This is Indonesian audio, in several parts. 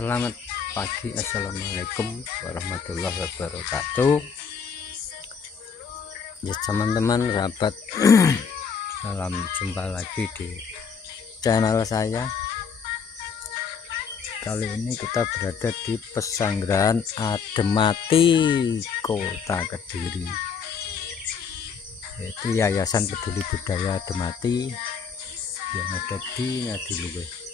Selamat pagi, assalamualaikum warahmatullahi wabarakatuh. Ya teman-teman, sahabat, salam jumpa lagi di channel saya. Kali ini kita berada di Pesanggrahan Ademati, Kota Kediri, yaitu Yayasan Peduli Budaya Ademati yang ada di Ngadiluwih.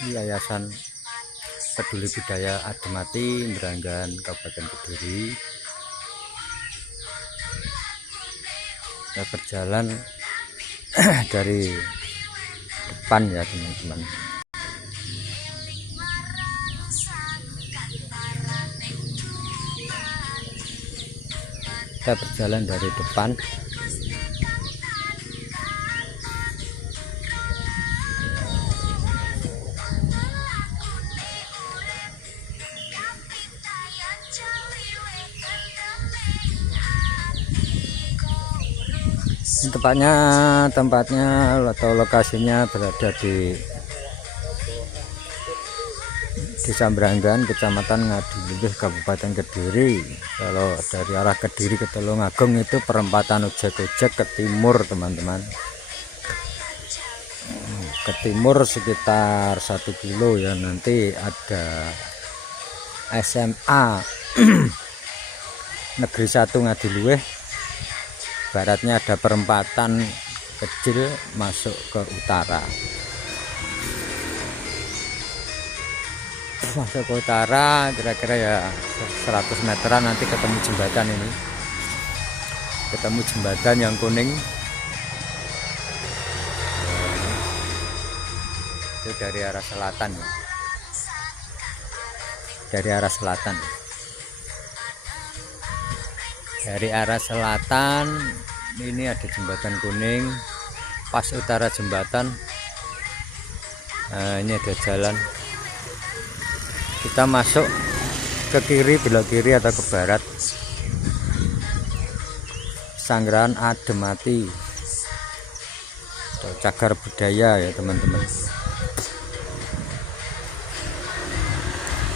Yayasan Peduli Budaya Ademati, Meranggan, Kabupaten Kediri. Kita berjalan dari depan ya teman-teman. Kita berjalan dari depan. Tempatnya atau lokasinya berada di Desa Meranggan, Kecamatan Ngadiluwih, Kabupaten Kediri. Kalau dari arah Kediri ke Tulungagung itu perempatan ojek-ojek ke timur teman-teman. Ke timur sekitar 1 kilo ya, nanti ada SMA Negeri 1 Ngadiluwih. Baratnya ada perempatan kecil masuk ke utara. Masuk ke utara kira-kira ya 100 meteran nanti ketemu jembatan ini. Ketemu jembatan yang kuning. Itu dari arah selatan ya. Dari arah selatan. Dari arah selatan ini ada jembatan kuning, pas utara jembatan. Nah, ini ada jalan. Kita masuk ke kiri, belok kiri atau ke barat. Pesanggrahan Ademati atau cagar budaya ya teman-teman.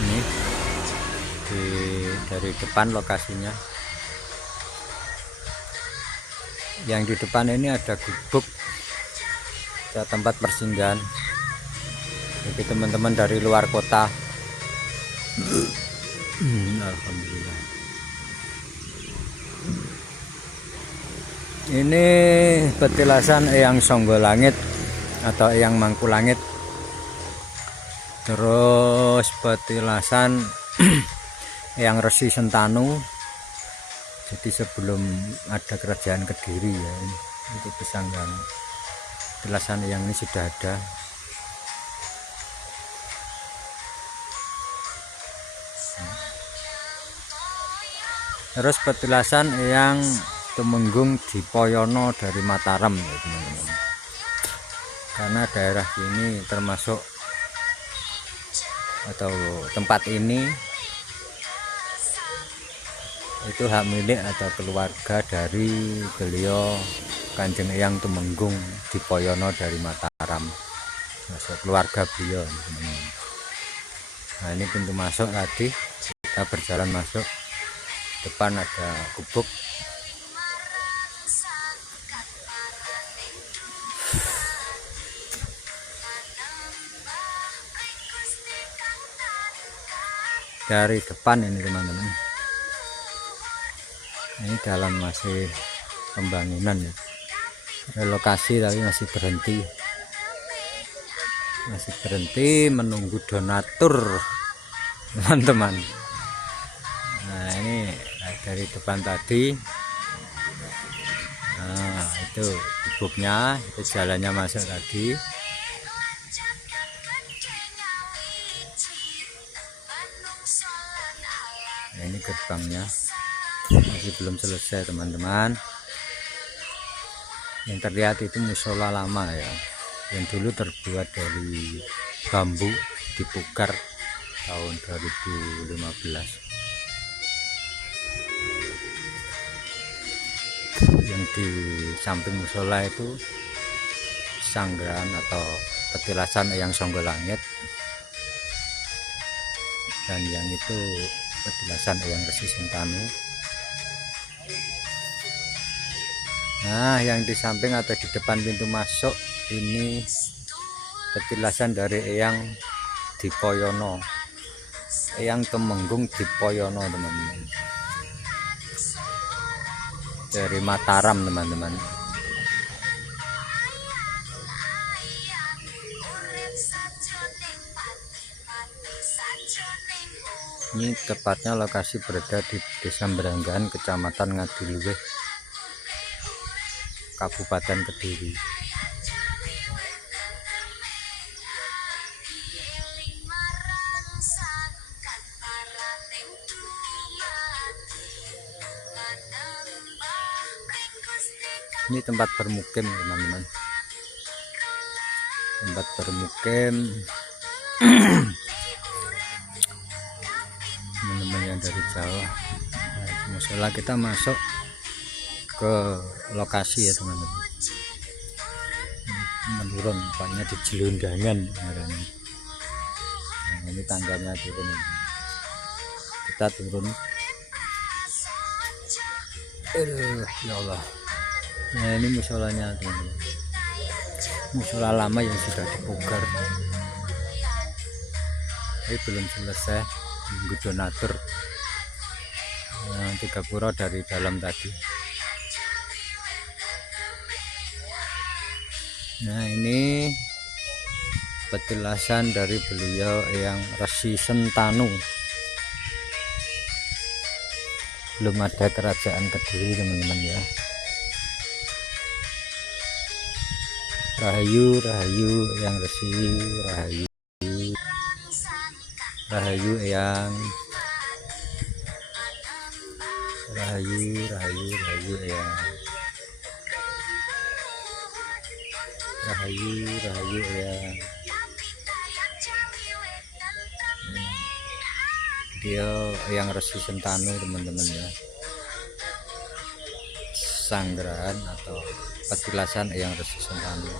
Ini dari depan lokasinya. Yang di depan ini ada gubuk, ada tempat persinggahan bagi teman-teman dari luar kota. Alhamdulillah. Ini petilasan Eyang Songgolangit atau Eyang Mangkulangit. Terus petilasan Eyang Resi Sentanu. Jadi sebelum ada kerajaan Kediri ya, itu Pesanggrahan petilasan yang ini sudah ada. Terus petilasan yang Tumenggung Dipoyono dari Mataram ya teman-teman. Karena daerah ini termasuk atau tempat ini itu hak milik atau keluarga dari beliau Kanjeng Eyang Tumenggung Dipoyono dari Mataram, masuk keluarga beliau. Nah ini pintu masuk tadi, kita berjalan masuk. Depan ada gubuk. Dari depan ini teman-teman. Ini dalam masih pembangunan ya. relokasi tapi masih berhenti menunggu donatur teman-teman. Nah ini dari depan tadi, nah itu gubuknya, itu jalannya masuk tadi. Nah, ini gerbangnya masih belum selesai teman-teman. Yang terlihat itu musola lama ya, yang dulu terbuat dari bambu, dipugar tahun 2015. Yang di samping musola itu sanggaran atau petilasan Eyang Songgolangit, dan yang itu petilasan Eyang Resi Sentanu. Nah yang di samping atau di depan pintu masuk ini petilasan dari Eyang Dipoyono, Eyang Temenggung Dipoyono teman-teman, dari Mataram teman-teman. Ini tepatnya lokasi berada di Desa Branggan, Kecamatan Ngadiluwih, Kabupaten Kediri. Ini tempat bermukim teman-teman, tempat bermukim teman-teman yang dari Jawa. Nah, musola kita masuk ke lokasi ya teman-teman, menurun banyak di Jelundangan. Nah, ini tangganya turun, kita turun. Ya Allah. Nah ini musolanya teman-teman, musola lama yang sudah dipugar, ini belum selesai, menunggu donatur. Tiga pura dari dalam tadi. Nah ini petilasan dari beliau Eyang Resi Sentanu. Belum ada kerajaan Kediri teman-teman ya. Rahayu, Rahayu Eyang Resi, Rahayu, Rahayu Eyang, Rahayu, Rahayu, Rahayu Eyang, Rahayu, Rahayu Eyang. Dia Eyang Resi Sentanu teman-teman ya, sanggaran atau petilasan Eyang Resi Sentanu.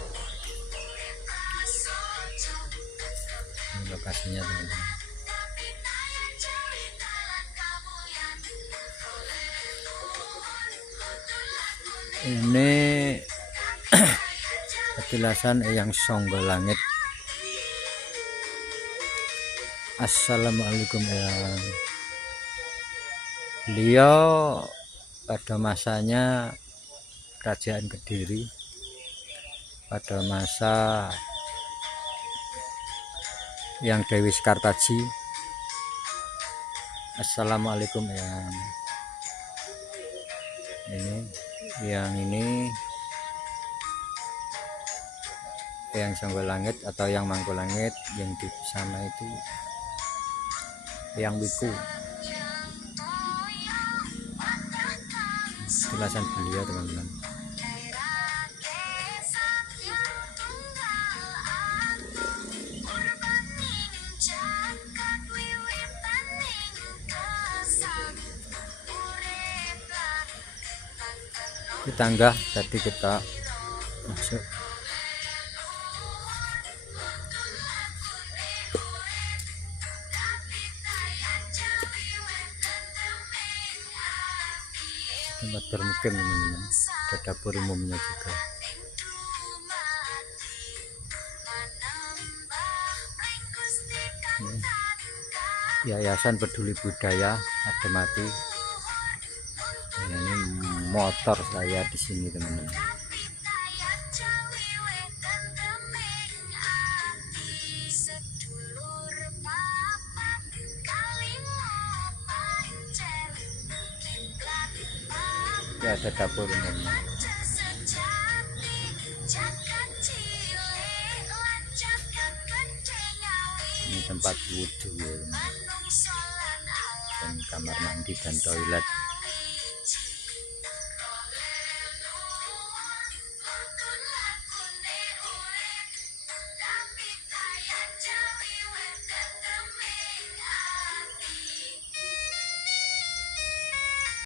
Ini lokasinya teman-teman. Ini petilasan Eyang Songgolangit. Assalamualaikum Eyang. Beliau pada masanya Kerajaan Kediri, pada masa yang Dewi Sekartaji. Assalamualaikum Eyang. Ini yang ini Eyang Songgolangit atau yang Mangkulangit, yang di sana itu Eyang Wiku. Petilasan beliau teman-teman. Di tangga tadi kita masuk. Tempat bermukim teman-teman, ada dapur umumnya juga. Yayasan Peduli Budaya Ademati. Ini motor saya di sini teman-teman. Ini ada dapur umum. Ini tempat wudhu ya, dan kamar mandi dan toilet.